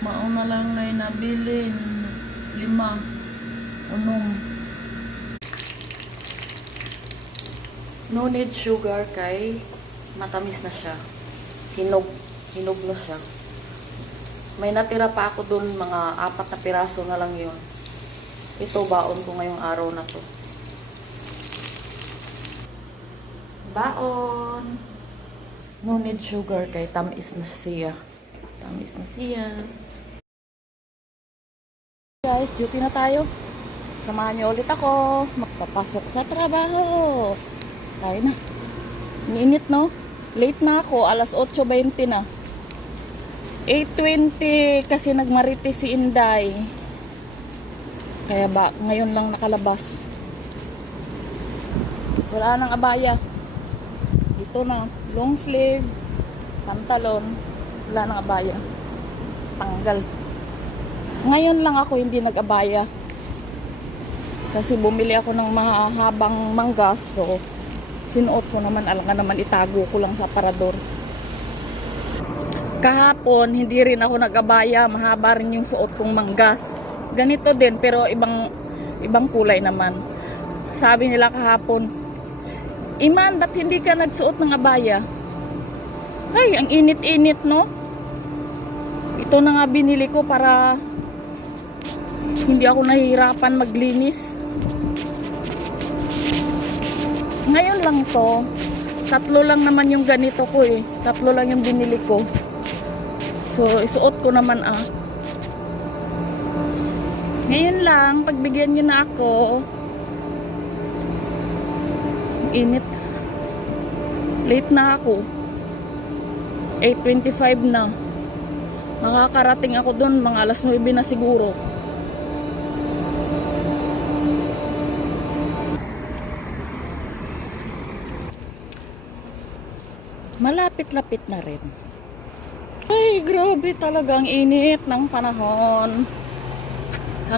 Mauna lang na nabilin. Lima. Unom. No need sugar kay matamis na siya. Hinog. Hinog na siya. May natira pa ako dun, mga apat na piraso na lang yun. Ito, baon ko ngayong araw na to. Baon! No need sugar kay tamis na siya. Tamis na siya. Guys, duty na tayo. Samahan niyo ulit ako. Magpapasok sa trabaho. Tayo na. Minit, no? Late na ako. Alas 8.20 na. 8.20 kasi nagmarites si Inday. Kaya ba, ngayon lang nakalabas. Wala nang abaya. Ito na, long sleeve, pantalon, wala nang abaya. Tanggal. Ngayon lang ako hindi nag-abaya. Kasi bumili ako ng mahabang manggas, so sinuot ko naman, alam ka naman itago ko lang sa parador. Kahapon, hindi rin ako nag-abaya, mahaba rin yung suot kong manggas. Ganito din, pero ibang ibang kulay naman. Sabi nila kahapon, Iman, ba't hindi ka nagsuot ng abaya? Ay, ang init-init, no? Ito na nga binili ko para hindi ako nahihirapan maglinis. Ngayon lang to. Tatlo lang naman yung ganito ko eh. Tatlo lang yung binili ko. So, isuot ko naman ah. Ngayon lang, pagbigyan nyo na ako. Init. Late na ako. 8.25 na. Makakarating ako doon, mga alas 9 na siguro. Malapit-lapit na rin. Ay, grabe talaga ang init ng panahon.